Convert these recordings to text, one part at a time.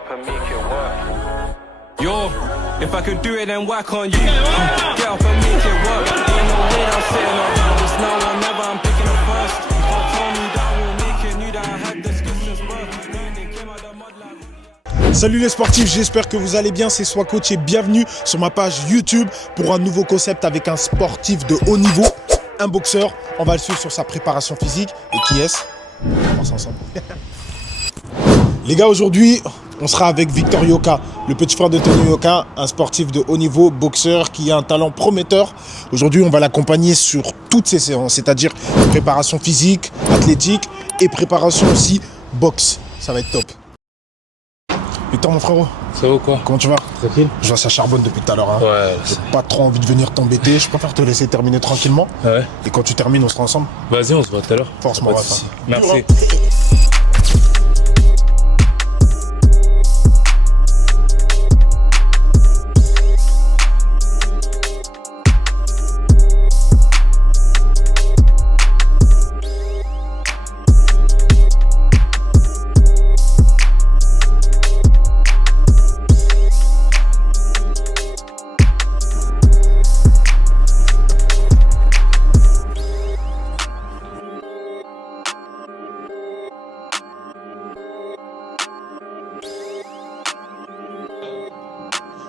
up and make it work. Yo, if I could do it, then why can't you? Get up and make it work. Ain't no way I'm sitting on this now or never. I'm picking it first. You can't tell me that we'll make it. Knew that I had this good since birth. Knowing they came out the mud like. Salut les sportifs, j'espère que vous allez bien, c'est Sois Coach et bienvenue sur ma page YouTube pour un nouveau concept avec un sportif de haut niveau, un boxeur. On va le suivre sur sa préparation physique. Et qui est-ce? On commence ensemble. Les gars, aujourd'hui, on sera avec Victor Yoka, le petit frère de Tony Yoka, un sportif de haut niveau, boxeur qui a un talent prometteur. Aujourd'hui, on va l'accompagner sur toutes ses séances, c'est-à-dire préparation physique, athlétique et préparation aussi boxe. Ça va être top. Victor, mon frérot. Ça va ou quoi? Comment tu vas? Tranquille. Je vois ça charbonne depuis tout à l'heure. Hein. Ouais. J'ai pas trop envie de venir t'embêter. Je préfère te laisser terminer tranquillement. Ouais. Et quand tu termines, on sera ensemble. Vas-y, on se voit tout à l'heure. Force, mon ref. Merci.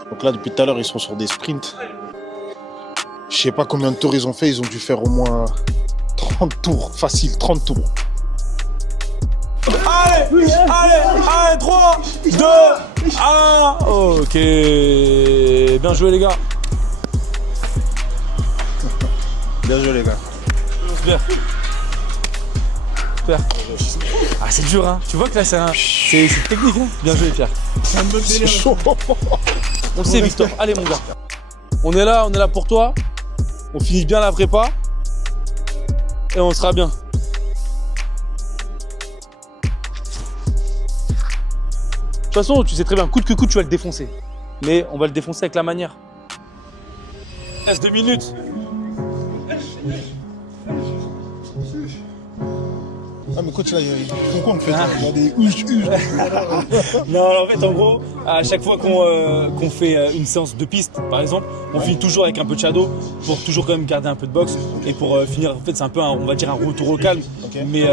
Donc là, depuis tout à l'heure, ils sont sur des sprints. Je sais pas combien de tours ils ont fait. Ils ont dû faire au moins 30 tours. Facile, 30 tours. Allez, 3, 2, 1. Ok. Bien joué, les gars. Bien joué, les gars. Super. Super. Ah, c'est dur, hein. Tu vois que là, c'est technique, hein. Bien joué, Pierre. C'est chaud. On le sait, Victor. Allez, mon gars. On est là pour toi. On finit bien la prépa. Et on sera bien. De toute façon, tu sais très bien, coûte que coûte, tu vas le défoncer. Mais on va le défoncer avec la manière. Il reste 2 minutes. Ah, mais coach, là, ils font quoi en fait? Il y a des huches. Non, en fait, en gros, à chaque fois qu'on fait une séance de piste, par exemple, on finit toujours avec un peu de shadow pour toujours quand même garder un peu de boxe et pour finir. En fait, c'est un peu, on va dire, un retour au calme. Okay. Mais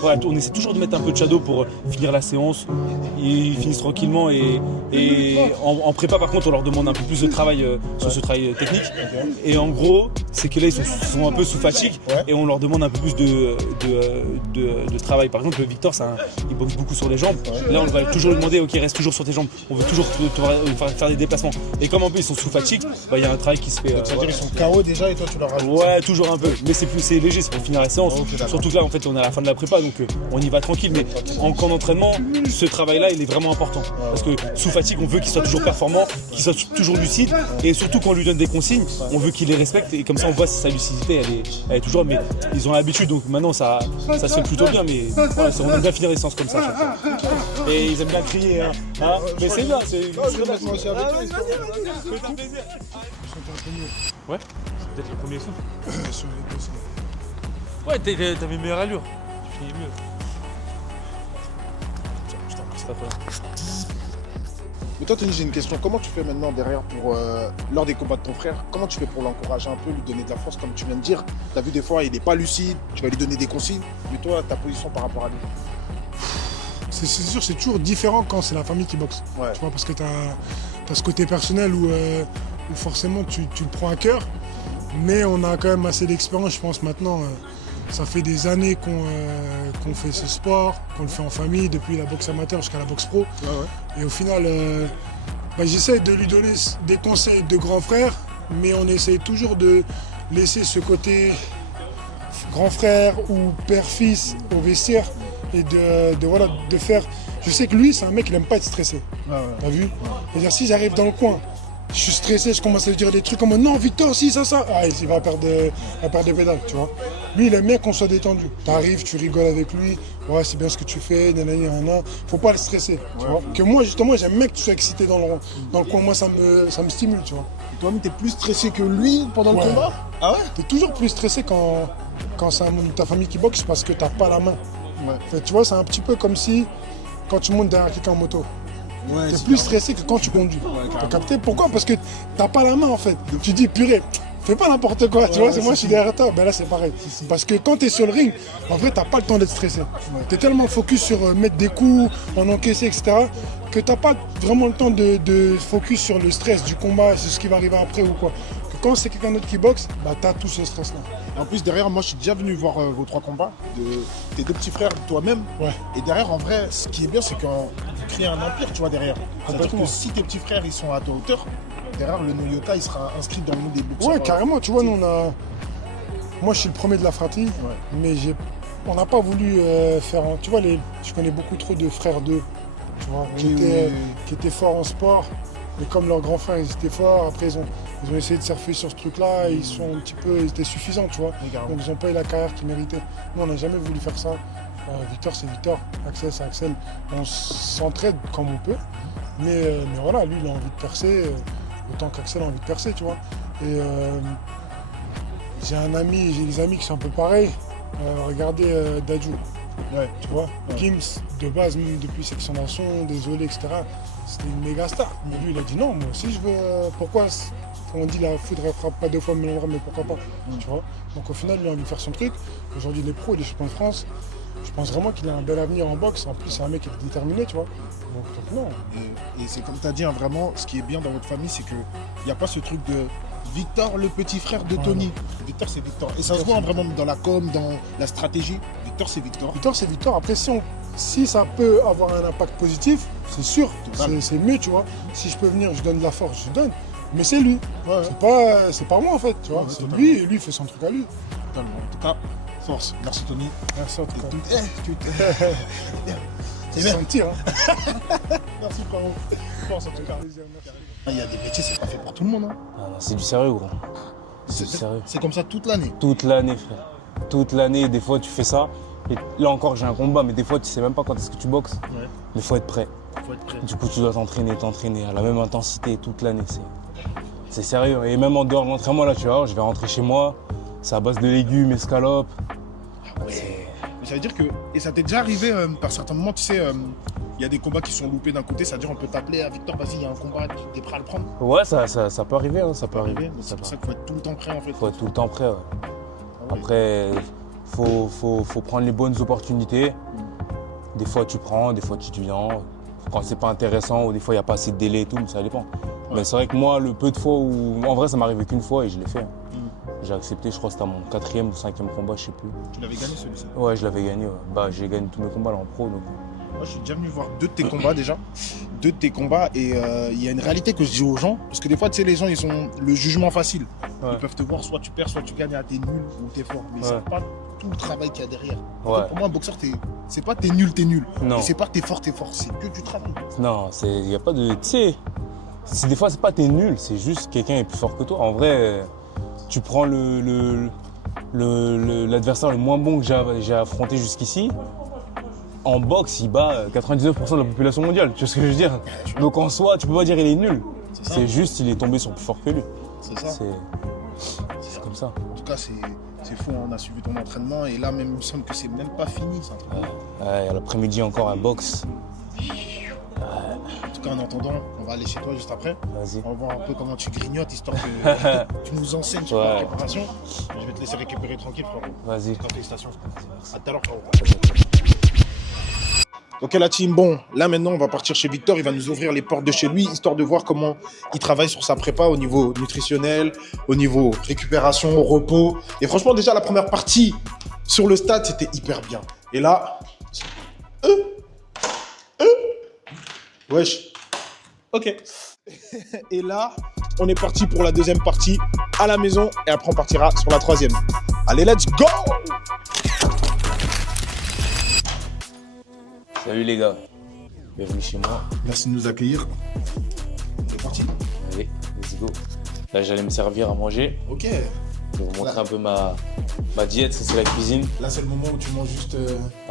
voilà, on essaie toujours de mettre un peu de shadow pour finir la séance. Ils finissent tranquillement et en prépa, par contre, on leur demande un peu plus de travail sur ce travail technique. Okay. Et en gros, c'est que là, ils sont un peu sous fatigue et on leur demande un peu plus de travail. Par exemple, Victor, il boxe beaucoup sur les jambes. Là, on va toujours lui demander, ok, reste toujours sur tes jambes. On veut toujours faire des déplacements. Et comme en plus ils sont sous fatigue, il y a un travail qui se fait. C'est-à-dire ils sont KO déjà et toi tu leur rajoutes? Ouais, toujours un peu. Mais c'est léger, c'est pour finir la séance. Okay, surtout que là, en fait, on est à la fin de la prépa, donc on y va tranquille. Mais en camp d'entraînement, ce travail-là, il est vraiment important. Parce que sous fatigue, on veut qu'il soit toujours performant, qu'il soit toujours lucide. Et surtout, quand on lui donne des consignes, on veut qu'il les respecte. Et comme ça, on voit si sa lucidité, elle est toujours. Mais ils ont l'habitude, donc maintenant, ça se fait plutôt bien. Mais voilà, on aime bien finir les séances comme ça. Et ils aiment bien crier, hein. Mais c'est bien, c'est relax. Fais-toi plaisir. Ouais, c'est peut-être le premier souffle. Ouais, t'avais une meilleure allure. Tu finis mieux. C'est pas toi. Mais toi, Tony, j'ai une question. Comment tu fais maintenant derrière pour, lors des combats de ton frère, comment tu fais pour l'encourager un peu, lui donner de la force, comme tu viens de dire? Tu as vu des fois, il n'est pas lucide, tu vas lui donner des consignes. Mais toi, ta position par rapport à lui? C'est sûr, c'est toujours différent quand c'est la famille qui boxe. Ouais. Tu vois, parce que tu as ce côté personnel où forcément tu le prends à cœur. Mais on a quand même assez d'expérience, je pense, maintenant. Ça fait des années qu'on fait ce sport, qu'on le fait en famille, depuis la boxe amateur jusqu'à la boxe pro. Ouais. Et au final, j'essaie de lui donner des conseils de grand frère, mais on essaie toujours de laisser ce côté grand frère ou père-fils au vestiaire et de faire. Je sais que lui, c'est un mec qui n'aime pas être stressé. Ouais. T'as vu? C'est-à-dire, si j'arrive dans le coin, je suis stressé, je commence à lui dire des trucs comme non, Victor, si, ça. Ah, il va perdre des pédales, tu vois. Lui, il aime bien qu'on soit détendu. T'arrives, tu rigoles avec lui, ouais, c'est bien ce que tu fais, nanana. Faut pas le stresser, tu vois. Que moi, justement, j'aime bien que tu sois excité dans le coin. Moi, ça me stimule, tu vois. Toi-même, t'es plus stressé que lui pendant le combat? Ah ouais? T'es toujours plus stressé quand c'est ta famille qui boxe parce que t'as pas la main. Ouais. En fait, tu vois, c'est un petit peu comme si quand tu montes derrière quelqu'un en moto. Ouais, T'es c'est plus grave. stressé que quand tu conduis. T'as carrément. capté? Pourquoi? Parce que t'as pas la main en fait. Tu dis purée, fais pas n'importe quoi, tu vois, c'est moi je suis derrière toi. Ben là c'est pareil. Parce que quand t'es sur le ring, en vrai t'as pas le temps d'être stressé. T'es tellement focus sur mettre des coups, en encaisser, etc. que t'as pas vraiment le temps de focus sur le stress du combat, sur ce qui va arriver après ou quoi. Que quand c'est quelqu'un d'autre qui boxe, bah t'as tout ce stress là. En plus, derrière, moi, je suis déjà venu voir vos 3 combats, de tes 2 petits frères, toi-même. Ouais. Et derrière, en vrai, ce qui est bien, c'est qu'on crée un empire, tu vois, derrière. C'est-à-dire Complètement. que si tes petits frères, ils sont à ta hauteur, derrière, le Noyoka, il sera inscrit dans le nom des boxeurs. Ouais, carrément, tu vois, nous on a. Moi je suis le premier de la fratrie, mais on n'a pas voulu faire. Tu vois, je connais beaucoup trop de frères d'eux, tu vois, qui étaient forts en sport. Mais comme leurs grands frères, ils étaient forts, après ils ont essayé de surfer sur ce truc-là, ils étaient suffisants, tu vois. Donc ils n'ont pas eu la carrière qu'ils méritaient. Nous, on n'a jamais voulu faire ça. Victor, c'est Victor. Axel, c'est Axel. On s'entraide comme on peut. Mais voilà, lui, il a envie de percer, autant qu'Axel a envie de percer, tu vois. Et j'ai des amis qui sont un peu pareils. Regardez Dadju. Ouais. Tu vois, Gims, de base, même depuis Section Nation, désolé, etc., c'était une méga star. Mais lui, il a dit non, moi aussi je veux. Pourquoi on dit la foudre ne frappe pas 2 fois le même endroit, mais pourquoi pas, tu vois. Donc au final, il a envie de faire son truc. Aujourd'hui, il est pro, il est champion de France. Je pense vraiment qu'il a un bel avenir en boxe. En plus, c'est un mec qui est déterminé, tu vois. Donc non. Et c'est comme tu as dit, hein, vraiment, ce qui est bien dans votre famille, c'est qu'il n'y a pas ce truc de Victor, le petit frère de Tony. Victor, c'est Victor. Et ça se voit vraiment dans la com, dans la stratégie. Victor, c'est Victor. Victor, c'est Victor. Après, si ça peut avoir un impact positif, c'est sûr, c'est mieux, tu vois. Si je peux venir, je donne de la force, je donne. Mais c'est lui. C'est pas moi, en fait, tu vois. C'est lui, et lui, il fait son truc à lui. Totalement. En tout cas, force. Merci, Tony. Merci en tout cas. C'est C'est bien. sentir, hein. Merci, frérot. Force, en tout cas. Il y a des métiers, c'est pas fait pour tout le monde. Hein. Ah, non, c'est du sérieux, gros. C'est du sérieux. C'est comme ça toute l'année. Toute l'année, frère. Toute l'année, des fois tu fais ça. Et là encore, j'ai un combat, mais des fois tu sais même pas quand est-ce que tu boxes. Ouais. Mais faut être prêt. Faut être prêt. Du coup, tu dois t'entraîner à la même intensité toute l'année. C'est sérieux. Et même en dehors de l'entraînement, là, tu vois, je vais rentrer chez moi. C'est à base de légumes, escalopes. Ouais. Mais ça veut dire que. Et ça t'est déjà arrivé par certains moments, tu sais, il y a des combats qui sont loupés d'un côté, ça veut dire on peut t'appeler à Victor, vas-y, il y a un combat, t'es prêt à le prendre. Ouais, ça peut arriver, hein, ça peut arriver. C'est pour ça qu'il faut être tout le temps prêt en fait. Faut être tout le temps prêt, ouais. Ah ouais. Après, faut prendre les bonnes opportunités. Des fois tu prends, des fois tu viens. Quand c'est pas intéressant ou des fois il n'y a pas assez de délai et tout, mais ça dépend. Mais c'est vrai que moi, le peu de fois où. En vrai, ça m'est arrivé qu'une fois et je l'ai fait. J'ai accepté, je crois que c'était à mon 4e ou 5e combat, je sais plus. Tu l'avais gagné celui-ci. Ouais, je l'avais gagné. Ouais. Bah, j'ai gagné tous mes combats là en pro. Donc. Moi, je suis déjà venu voir 2 de tes combats déjà. 2 de tes combats et il y a une réalité que je dis aux gens. Parce que des fois, tu sais, les gens, ils ont le jugement facile. Ouais. Ils peuvent te voir, soit tu perds, soit tu gagnes, t'es nul ou t'es fort. Mais c'est pas tout le travail qu'il y a derrière. Ouais. Pour moi, un boxeur, c'est pas t'es nul. Non. Et c'est pas t'es fort. C'est que du travail. Non, il n'y a pas de. Tu sais, des fois, c'est pas t'es nul, c'est juste quelqu'un est plus fort que toi. En vrai, tu prends l'adversaire le moins bon que j'ai affronté jusqu'ici. En boxe, il bat 99% de la population mondiale. Tu vois ce que je veux dire? Donc en soi, tu peux pas dire il est nul. C'est juste il est tombé sur plus fort que lui. C'est ça. C'est comme ça. En tout cas, c'est fou. On a suivi ton entraînement et là, même, il me semble que c'est même pas fini. C'est un truc. Ouais, l'après-midi encore à boxe. En tout cas, en attendant, on va aller chez toi juste après. Vas-y. On va voir un peu comment tu grignotes, histoire que tu nous enseignes sur la Ouais. préparation. Je vais te laisser récupérer tranquille, frérot. Vas-y. Félicitations. À tout à l'heure, frérot. Ok la team, bon, là maintenant on va partir chez Victor, il va nous ouvrir les portes de chez lui, histoire de voir comment il travaille sur sa prépa au niveau nutritionnel, au niveau récupération, repos. Et franchement déjà la première partie sur le stade c'était hyper bien. Et là, wesh, ok. Et là, on est parti pour la deuxième partie à la maison et après on partira sur la troisième. Allez, let's go! Salut les gars. Bienvenue chez moi. Merci de nous accueillir. On est parti. Allez, let's go. Là, j'allais me servir à manger. Ok. Je vais vous montrer un peu ma diète, ça c'est la cuisine. Là, c'est le moment où tu manges juste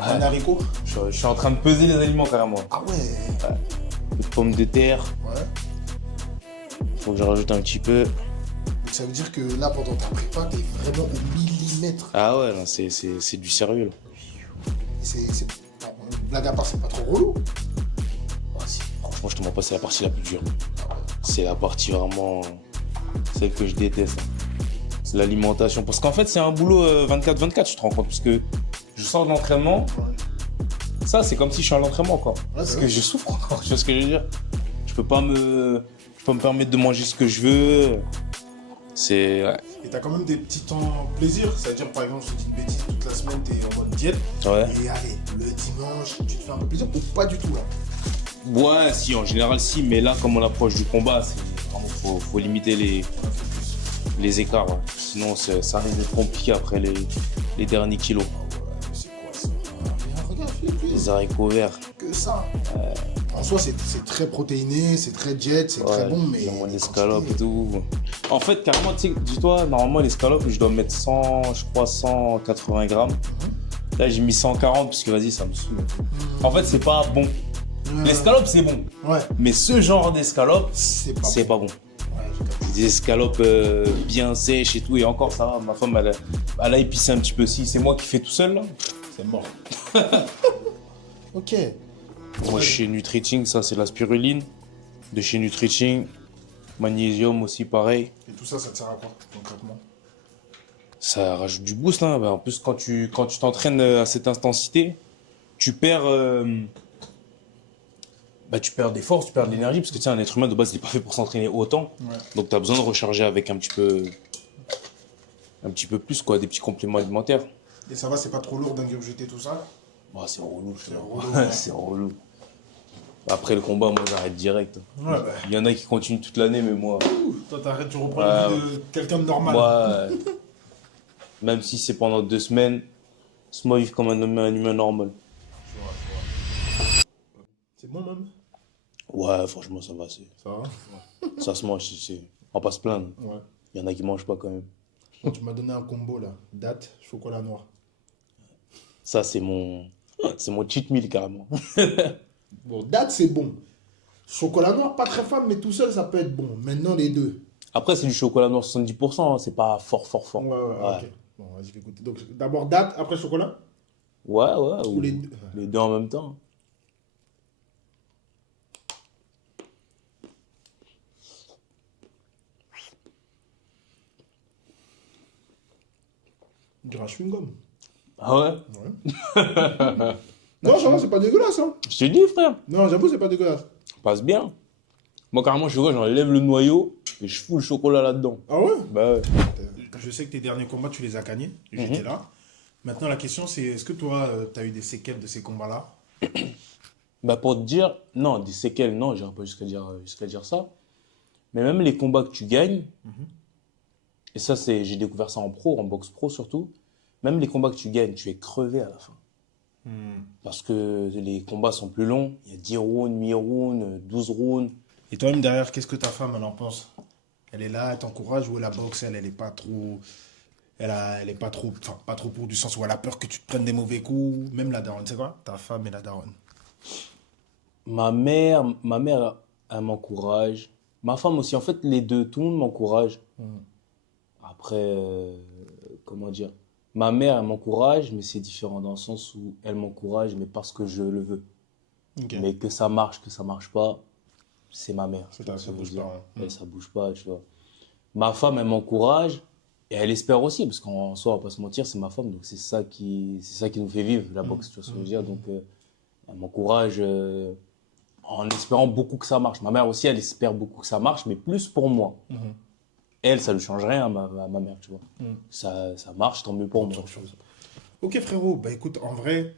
un haricot. Je suis en train de peser les aliments carrément. Ah ouais. Un peu de pommes de terre. Ouais. Faut que je rajoute un petit peu. Donc ça veut dire que là, pendant ta prépa, t'es vraiment au millimètre. Ah ouais, non, c'est du sérieux là. Blague à part, c'est pas trop relou. Ah, si, franchement. franchement, je te mens pas, c'est la partie la plus dure. C'est la partie vraiment, celle que je déteste. C'est l'alimentation. Parce qu'en fait, c'est un boulot 24-24, tu te rends compte. Parce que je sors de l'entraînement, ça, c'est comme si je suis à l'entraînement, quoi. Parce que je souffre encore, tu vois ce que je veux dire. Je peux pas me permettre de manger ce que je veux. C'est... Ouais. Et t'as quand même des petits temps plaisir, c'est-à-dire par exemple, je te dis une bêtise, toute la semaine t'es en mode diète, Ouais. et allez, le dimanche, tu te fais un peu plaisir ou pas du tout là? Ouais, si, en général, si, mais là, comme on approche du combat, faut limiter les écarts. Ouais. Sinon, ça risque d'être compliqué après les derniers kilos. C'est quoi ça? Regarde, Philippe, Les haricots verts. que ça. En soi, c'est très protéiné, c'est très jet, c'est très bon, mais. L'escalope et tout. En fait, carrément, tu sais, dis-toi, normalement, l'escalope, je dois mettre 180 grammes. Là, j'ai mis 140 parce que vas-y, ça me saoule. En fait, c'est pas bon. L'escalope, c'est bon. Ouais. Mais ce genre d'escalope, C'est pas bon. Ouais, j'ai capté. Des escalopes bien sèches et tout. Et encore, ça va, ma femme, elle a épicé un petit peu. Si c'est moi qui fais tout seul, là, c'est mort. Ok. Moi, chez Nutriting, ça, c'est la spiruline. De chez Nutriting, magnésium aussi, pareil. Et tout ça, ça te sert à quoi concrètement? Ça rajoute du boost. Hein. En plus, quand tu t'entraînes à cette intensité, tu perds des forces, tu perds de l'énergie. Parce que tu sais, un être humain, de base, il n'est pas fait pour s'entraîner autant. Ouais. Donc, tu as besoin de recharger avec un petit peu plus, quoi, des petits compléments alimentaires. Et ça va, c'est pas trop lourd d'ingurgiter tout ça? Bah, c'est relou. C'est relou, ouais. C'est relou. Après le combat, moi, j'arrête direct. Ouais, bah. Il y en a qui continuent toute l'année, mais moi... Toi, t'arrêtes, tu reprends la vie de quelqu'un de normal. Moi, même si c'est pendant 2 semaines, laisse-moi vivre comme un humain normal. C'est bon, même? Ouais, franchement, ça va. Ça va? Ça se mange, on va pas se plaindre. Ouais. Il y en a qui mangent pas quand même. Bon, tu m'as donné un combo là. Date, chocolat noir. Ça, c'est mon cheat meal, carrément. Bon, date, c'est bon. Chocolat noir, pas très fan, mais tout seul, ça peut être bon. Maintenant, les deux. Après, c'est du chocolat noir 70%, hein, c'est pas fort. Ouais, ok. Bon, vas-y, je vais goûter. Donc, d'abord date, après chocolat? Ouais, Ou les deux? les deux en même temps. On dirait un chewing-gum. Ah ouais? Non, j'avoue, c'est pas dégueulasse, hein. Je te dis, frère, Non, j'avoue, c'est pas dégueulasse. ça passe bien. Moi, carrément, je vois, j'enlève le noyau et je fous le chocolat là-dedans. Ah ouais? Bah ouais. Je sais que tes derniers combats, tu les as gagnés. J'étais là. Maintenant, la question, c'est est-ce que toi, tu as eu des séquelles de ces combats-là? Bah pour te dire, non, des séquelles, non, j'irai pas jusqu'à dire ça. Mais même les combats que tu gagnes, et ça, j'ai découvert ça en pro, en boxe pro surtout, même les combats que tu gagnes, tu es crevé à la fin. Parce que les combats sont plus longs, il y a 10 rounds, 8 rounds, 12 rounds. Et toi-même, derrière, qu'est-ce que ta femme, elle en pense? Elle est là, elle t'encourage, ou la boxe, elle est pas trop... Elle est pas trop... Enfin, pas trop pour du sens où elle a peur que tu te prennes des mauvais coups. Même la daronne, c'est quoi? Ta femme et la daronne. Ma mère, elle m'encourage. Ma femme aussi, en fait, les deux, tout le monde m'encourage. Après, comment dire? Ma mère, elle m'encourage, mais c'est différent dans le sens où elle m'encourage, mais parce que je le veux. Ok. Mais que ça marche pas, c'est ma mère. Ça Ça veut bouge dire. pas, Ouais, ça bouge pas, tu vois. Ma femme, elle m'encourage et elle espère aussi, parce qu'en soi, on va pas se mentir, c'est ma femme, donc c'est ça qui nous fait vivre la boxe, tu vois ce que je veux dire. Donc, elle m'encourage en espérant beaucoup que ça marche. Ma mère aussi, elle espère beaucoup que ça marche, mais plus pour moi. Elle, ça ne change rien, ma mère, tu vois. Ça marche, tant mieux pour moi. Ok, frérot. Bah écoute, en vrai,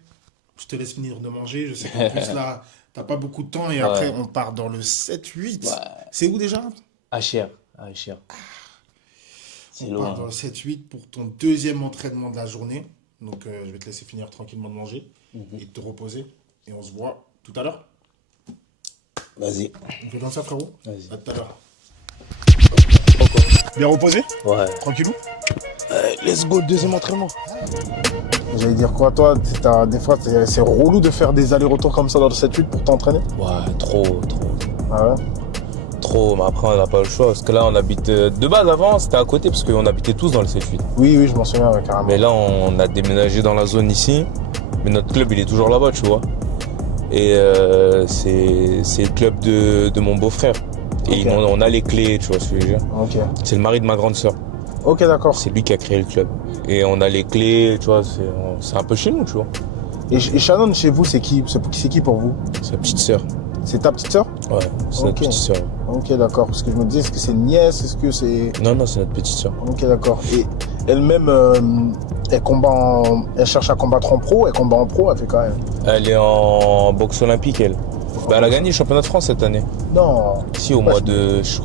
je te laisse finir de manger. Je sais qu'en plus, là, t'as pas beaucoup de temps et après, on part dans le 7-8. Ouais. C'est où déjà? HR. C'est On loin. part dans le 7-8 pour ton deuxième entraînement de la journée. Donc, je vais te laisser finir tranquillement de manger et de te reposer. Et on se voit tout à l'heure. Vas-y. On fait comme ça, frérot? Vas-y. À tout à l'heure. Bien reposé? Ouais. Tranquillou? Let's go, deuxième entraînement. J'allais dire quoi, toi? Des fois, c'est relou de faire des allers-retours comme ça dans le 7-8 pour t'entraîner? Ouais, trop. Ah ouais? Trop, mais après, on n'a pas le choix. Parce que là, on habite. De base, avant, c'était à côté, parce qu'on habitait tous dans le 7-8. Oui, je m'en souviens, carrément. Mais là, on a déménagé dans la zone ici. Mais notre club, il est toujours là-bas, tu vois. Et c'est le club de mon beau-frère. Et Ok. on a les clés, tu vois ce que je veux dire. Ok. C'est le mari de ma grande sœur. Ok, d'accord. C'est lui qui a créé le club. Et on a les clés, tu vois, c'est un peu chez nous, tu vois. Et Shannon, chez vous, c'est qui pour vous? C'est la petite sœur. C'est ta petite sœur? Ouais, c'est Ok. notre petite sœur. Ok, d'accord. Parce que je me disais, est-ce que c'est une nièce? Est-ce que c'est... Non, c'est notre petite sœur. Ok, d'accord. Et elle-même, elle cherche à combattre en pro, elle combat en pro, elle fait quand même. Elle est en boxe olympique, elle. Bah, elle a gagné le championnat de France cette année. Non. Si, au mois de... Je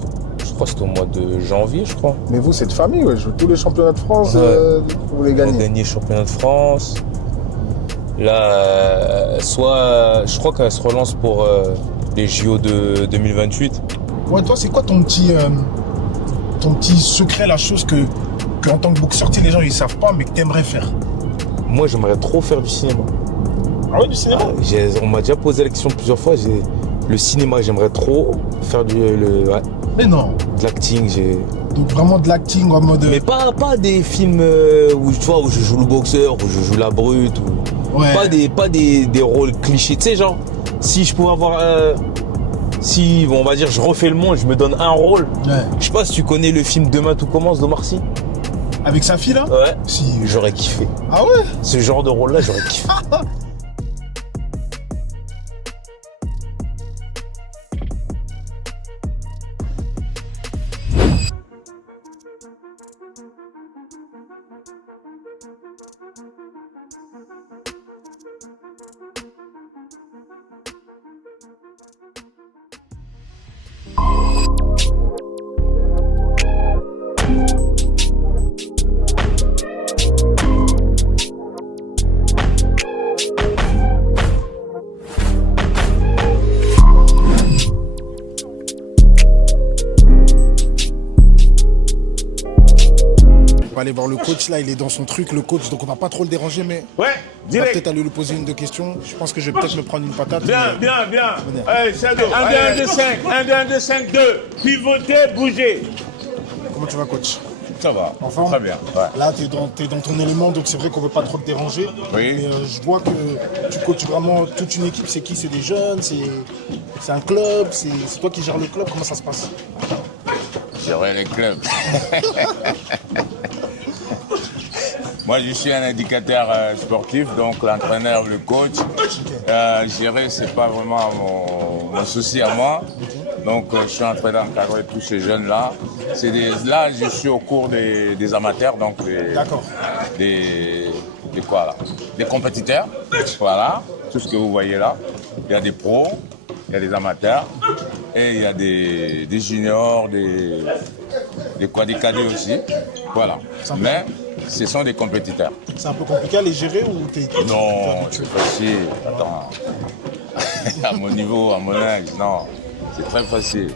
crois que c'était au mois de janvier, je crois. Mais vous, c'est de famille, ouais. Tous les championnats de France, Ouais. vous les Elle a gagnez. gagné le championnat de France. Là, je crois qu'elle se relance pour les JO de 2028. Ouais, toi, c'est quoi ton petit secret, la chose que en tant que boxeur, tu sais, les gens, ils savent pas, mais que t'aimerais faire? Moi, j'aimerais trop faire du cinéma. Ah ouais, du cinéma? On m'a déjà posé la question plusieurs fois. Le cinéma, j'aimerais trop faire de Mais non. l'acting. Donc vraiment de l'acting en mode... Mais pas des films où, tu vois, où je joue le boxeur, où je joue la brute. Ouais. Pas des rôles clichés. Tu sais, genre, si je pouvais avoir... si, bon, on va dire, je refais le monde, je me donne un rôle. Ouais. Je sais pas si tu connais le film Demain tout commence d'Omar Sy. Avec sa fille, là? Ouais. Si. J'aurais kiffé. Ah ouais? Ce genre de rôle-là, j'aurais kiffé. On va aller voir le coach, là, il est dans son truc, le coach, donc on va pas trop le déranger, mais... Ouais, On va direct. peut-être aller lui poser une, deux questions. Je pense que je vais peut-être me prendre une patate. Bien, mais- bien, bien. Venez. Allez, Shadow. 1, 2, 1, 2, 5. 1, 2, 1, 2, 5, 2. Pivotez, bougez. Comment tu vas, coach? Ça va. Enfin, Très bien. Ouais. Là, t'es dans ton élément, donc c'est vrai qu'on veut pas trop te déranger. Oui. Mais je vois que tu coaches vraiment toute une équipe. C'est qui? C'est des jeunes? C'est un club? C'est toi qui gères le club? Comment ça se passe? Gérer les clubs. Moi, je suis un indicateur sportif, donc l'entraîneur, le coach. Gérer, c'est pas vraiment mon souci à moi. Donc, je suis en train d'encadrer tous ces jeunes-là. Là, je suis au cours des amateurs, donc D'accord. des quoi là? Des compétiteurs. Voilà, tout ce que vous voyez là. Il y a des pros, il y a des amateurs, et il y a des juniors, des cadets aussi. Voilà. Mais ce sont des compétiteurs. C'est un peu compliqué à les gérer ou t'es Non, habitué? c'est facile. Attends. À mon niveau, à mon âge, non. C'est très facile.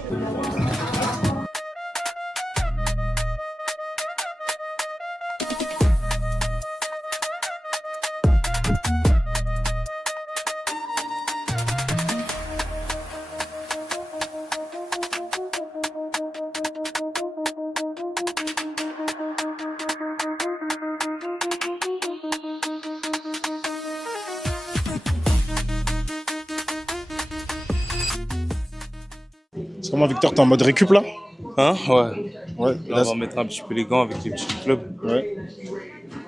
C'est comment, Victor? T'es en mode récup là? Hein? Ouais. Ouais. Là, on va mettre un petit peu les gants avec les petits clubs. Ouais.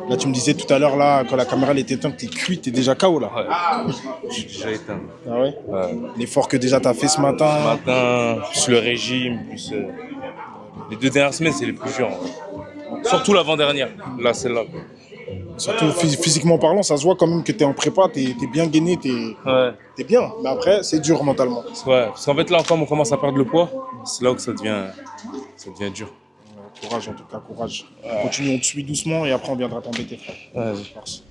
Là, tu me disais tout à l'heure, là, quand la caméra elle était éteinte, t'es cuit, t'es déjà KO là. Ouais. J'ai déjà éteint. Ah ouais? Ouais. L'effort que déjà t'as fait ce matin. Ce matin, plus le régime, plus. Les 2 dernières semaines, c'est les plus durs. Surtout l'avant-dernière. Là, celle-là. Surtout physiquement parlant, ça se voit quand même que t'es en prépa, t'es bien gainé, Ouais. t'es bien. Mais après, c'est dur mentalement. Ouais. Parce qu'en fait, là, quand on commence à perdre le poids, c'est là où ça devient dur. Courage en tout cas, courage. Continue, on te suit doucement et après on viendra t'embêter, frère. Ouais. Force.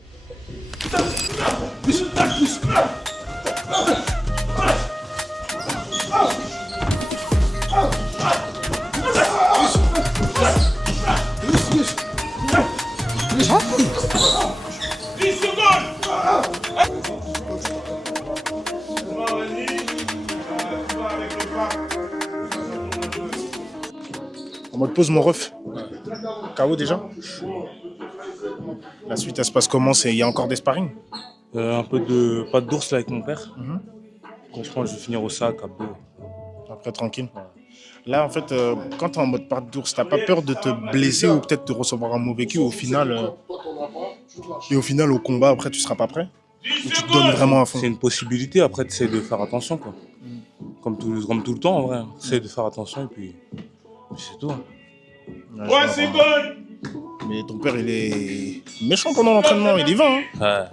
En mode pause, mon ref. KO déjà. La suite, elle se passe comment? Il y a encore des sparring? Un peu de pâte d'ours là avec mon père. je pense que je vais finir au sac après. Après, tranquille. Là, en fait, quand tu es en mode part d'ours, t'as pas peur de te blesser ou peut-être de recevoir un mauvais coup au final et au final, au combat, après, tu seras pas prêt? Ou tu te donnes vraiment à fond? C'est une possibilité, après tu essaies de faire attention quoi. Comme tout le temps en vrai. Tu essaies de faire attention et puis c'est tout. Ouais, c'est bon. Mais ton père, il est méchant pendant l'entraînement, il y va. Hein. Ouais,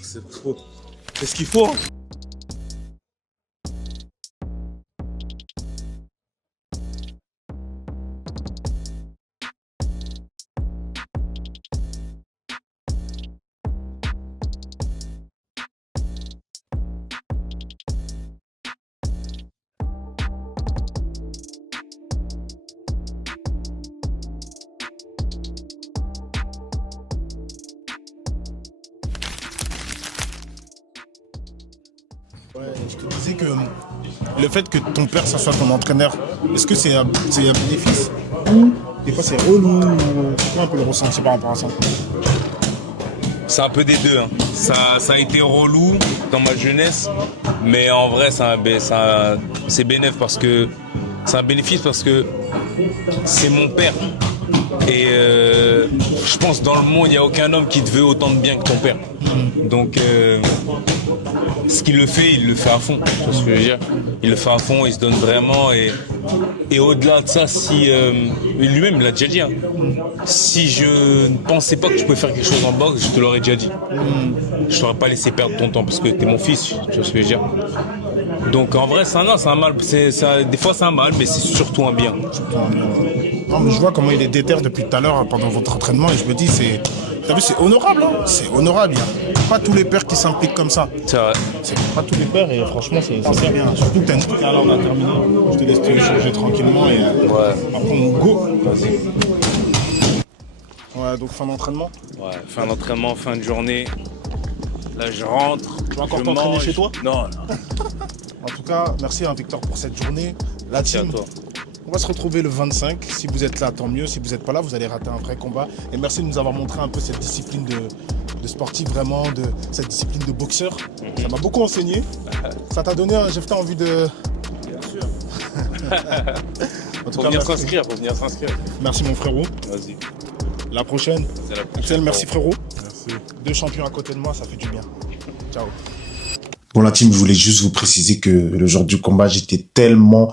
c'est ce qu'il faut. Hein. Ouais, je te disais que le fait que ton père, ça soit ton entraîneur, est-ce que c'est un bénéfice? Des fois, c'est relou. C'est quoi un peu le ressenti par rapport à ça? C'est un peu des deux. Hein. Ça a été relou dans ma jeunesse, mais en vrai, c'est bénéfique parce que c'est un bénéfice parce que c'est mon père. Et je pense dans le monde, il n'y a aucun homme qui te veut autant de bien que ton père. Donc, ce qu'il le fait à fond. Tu vois ce que je veux dire? Il le fait à fond, il se donne vraiment. Et au-delà de ça, si lui-même il l'a déjà dit, hein, si je ne pensais pas que tu pouvais faire quelque chose en boxe, je te l'aurais déjà dit. Je t'aurais pas laissé perdre ton temps parce que t'es mon fils. Tu vois ce que je veux dire? Donc en vrai, c'est un mal. Des fois, c'est un mal, mais c'est surtout un bien. Non, mais je vois comment il est déter depuis tout à l'heure pendant votre entraînement et je me dis, t'as vu, c'est honorable, hein, c'est honorable. Il n'y a pas tous les pères qui s'impliquent comme ça. C'est vrai. C'est pas tous les pères et franchement, c'est bien. Surtout que t'as une petite carrière, on a terminé. Je te laisse te changer tranquillement et après on go. Vas-y. Ouais, donc fin d'entraînement. Ouais, fin d'entraînement, fin de journée. Là, je rentre. Tu vas encore t'entraîner chez toi? Non. En tout cas, merci hein, Victor pour cette journée. La team. Merci à toi. On va se retrouver le 25. Si vous êtes là, tant mieux. Si vous n'êtes pas là, vous allez rater un vrai combat. Et merci de nous avoir montré un peu cette discipline de sportif, vraiment, cette discipline de boxeur. Ça m'a beaucoup enseigné. Ça t'a donné, j'ai fait envie de... Bien sûr. En tout Faut cas, venir merci. s'inscrire. Merci mon frérot. Vas-y. La prochaine. C'est la prochaine. Axel, merci fois. frérot. Merci. 2 champions à côté de moi, ça fait du bien. Ciao. Bon, la team, je voulais juste vous préciser que le jour du combat, j'étais tellement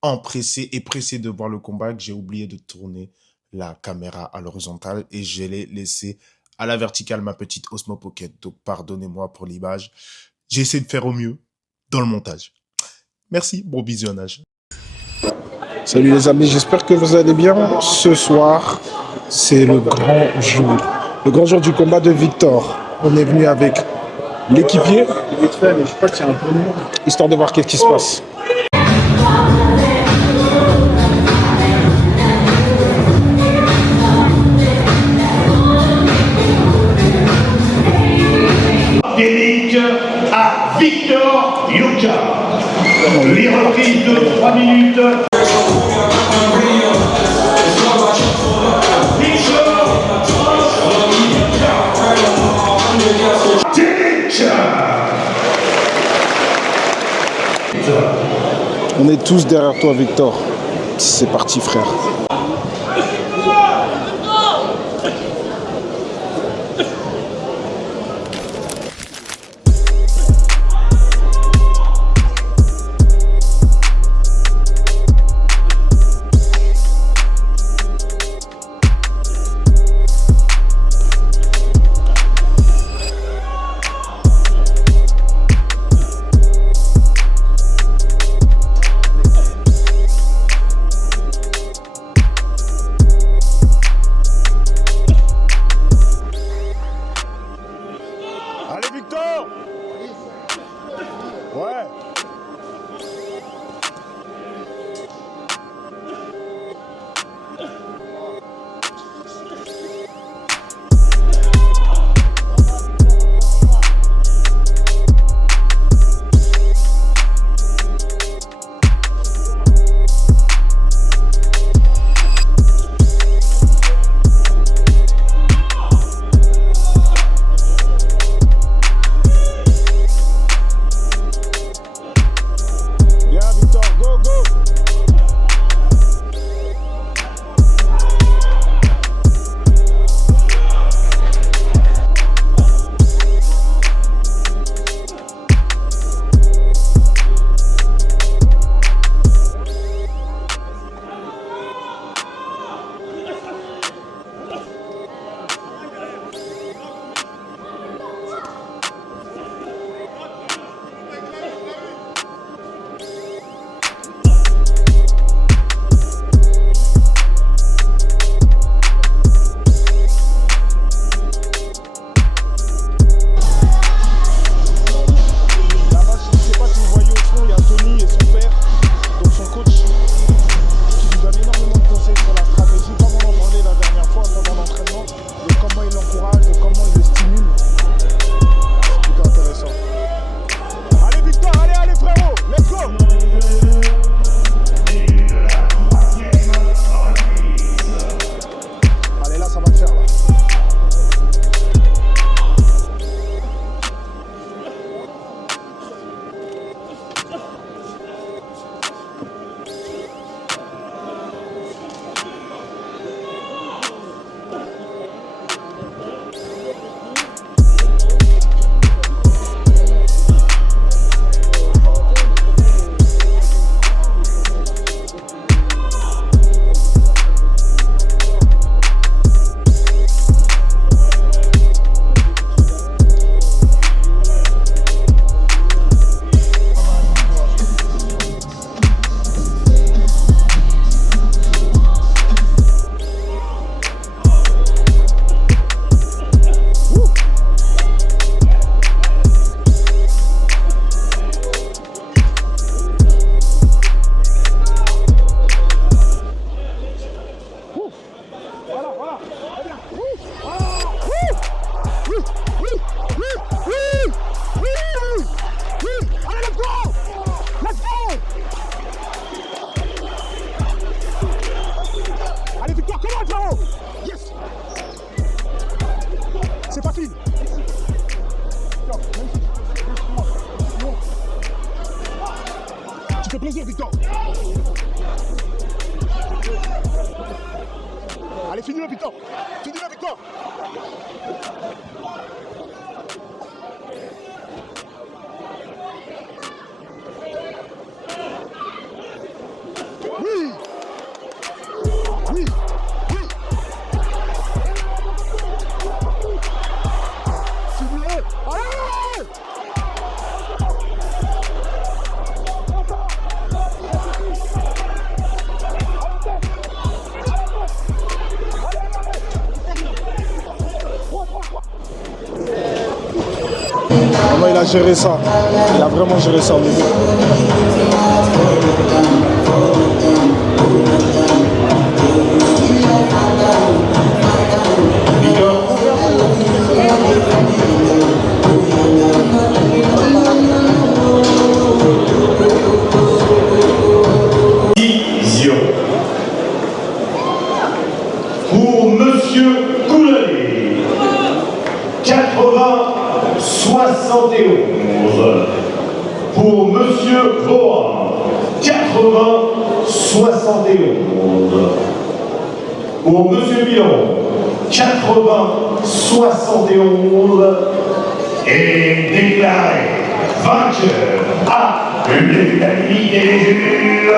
empressé et pressé de voir le combat que j'ai oublié de tourner la caméra à l'horizontale et je l'ai laissé à la verticale, ma petite Osmo Pocket. Donc, pardonnez-moi pour l'image. J'ai essayé de faire au mieux dans le montage. Merci, bon visionnage. Salut les amis, j'espère que vous allez bien. Ce soir, c'est le grand jour. Le grand jour du combat de Victor. On est venu avec l'équipier, vite fait, mais je crois que c'est un peu long, histoire de voir qu'est-ce qui se passe. Dédique à Victor Yuka. Les reprises de 3 minutes. On est tous derrière toi, Victor. C'est parti, frère. fait plaisir, Victor. Allez, finis-le, Victor. Finis-le, Victor. Oui. Oui. Oui. Finis-le. Allez. Vraiment, il a géré ça. Il a vraiment géré ça au niveau. Pour Monsieur Koulalé, 80-71. Pour Monsieur Boa, 80-71. Pour Monsieur Pilon, 80-71. Et déclaré vainqueur à l'unanimité des juges.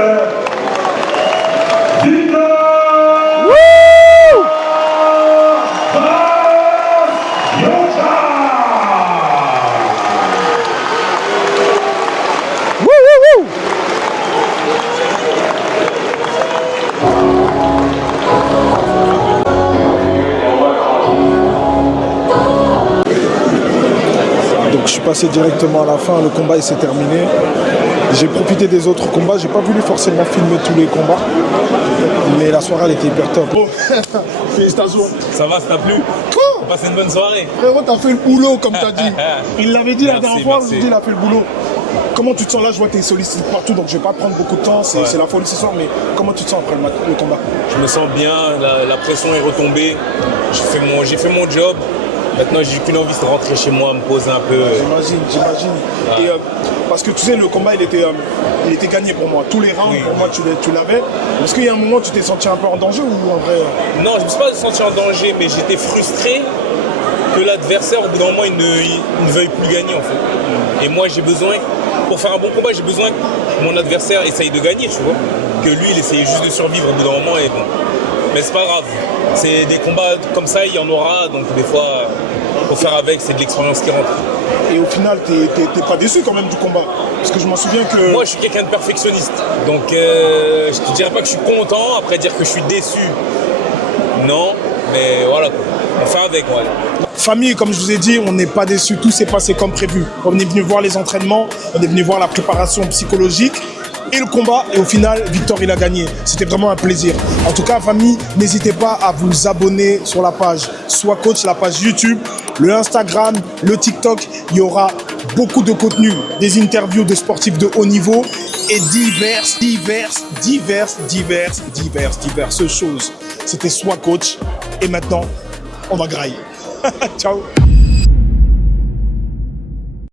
Donc je suis passé directement à la fin, le combat il s'est terminé. J'ai profité des autres combats, j'ai pas voulu forcément filmer tous les combats, mais la soirée elle était hyper top. Félicitations. Ça va, ça t'a plu? Quoi? On passe une bonne soirée. Frérot, t'as fait le boulot comme t'as dit. Il l'avait dit la dernière fois, merci. il a fait le boulot. Comment tu te sens là? Je vois que t'es sollicité partout, donc je vais pas te prendre beaucoup de temps, c'est la folie ce soir, mais comment tu te sens après le combat? Je me sens bien, la pression est retombée. J'ai fait mon job. Maintenant, j'ai qu'une envie, c'est de rentrer chez moi, me poser un peu. J'imagine. Ouais. Et parce que tu sais, le combat, il était gagné pour moi. Tous les rounds, Oui. pour moi, tu l'avais. Est-ce qu'il y a un moment, tu t'es senti un peu en danger ou en vrai? Non, je ne me suis pas senti en danger, mais j'étais frustré que l'adversaire, au bout d'un moment, il ne veuille plus gagner, en fait. Et moi, j'ai besoin, pour faire un bon combat, j'ai besoin que mon adversaire essaye de gagner, tu vois. Que lui, il essayait juste de survivre au bout d'un moment, et bon. Mais c'est pas grave. C'est des combats comme ça, il y en aura, donc des fois, faut faire avec, c'est de l'expérience qui rentre. Et au final, t'es pas déçu quand même du combat? Parce que je m'en souviens que... Moi, je suis quelqu'un de perfectionniste, donc je te dirais pas que je suis content, après dire que je suis déçu, non, mais voilà, on fait avec, voilà. Famille, comme je vous ai dit, on n'est pas déçus, tout s'est passé comme prévu. On est venu voir les entraînements, on est venu voir la préparation psychologique et le combat, et au final, Victor, il a gagné. C'était vraiment un plaisir. En tout cas, famille, n'hésitez pas à vous abonner sur la page Sois Coach, la page YouTube, le Instagram, le TikTok. Il y aura beaucoup de contenu, des interviews de sportifs de haut niveau et diverses choses. C'était Sois Coach et maintenant, on va grailler. Ciao.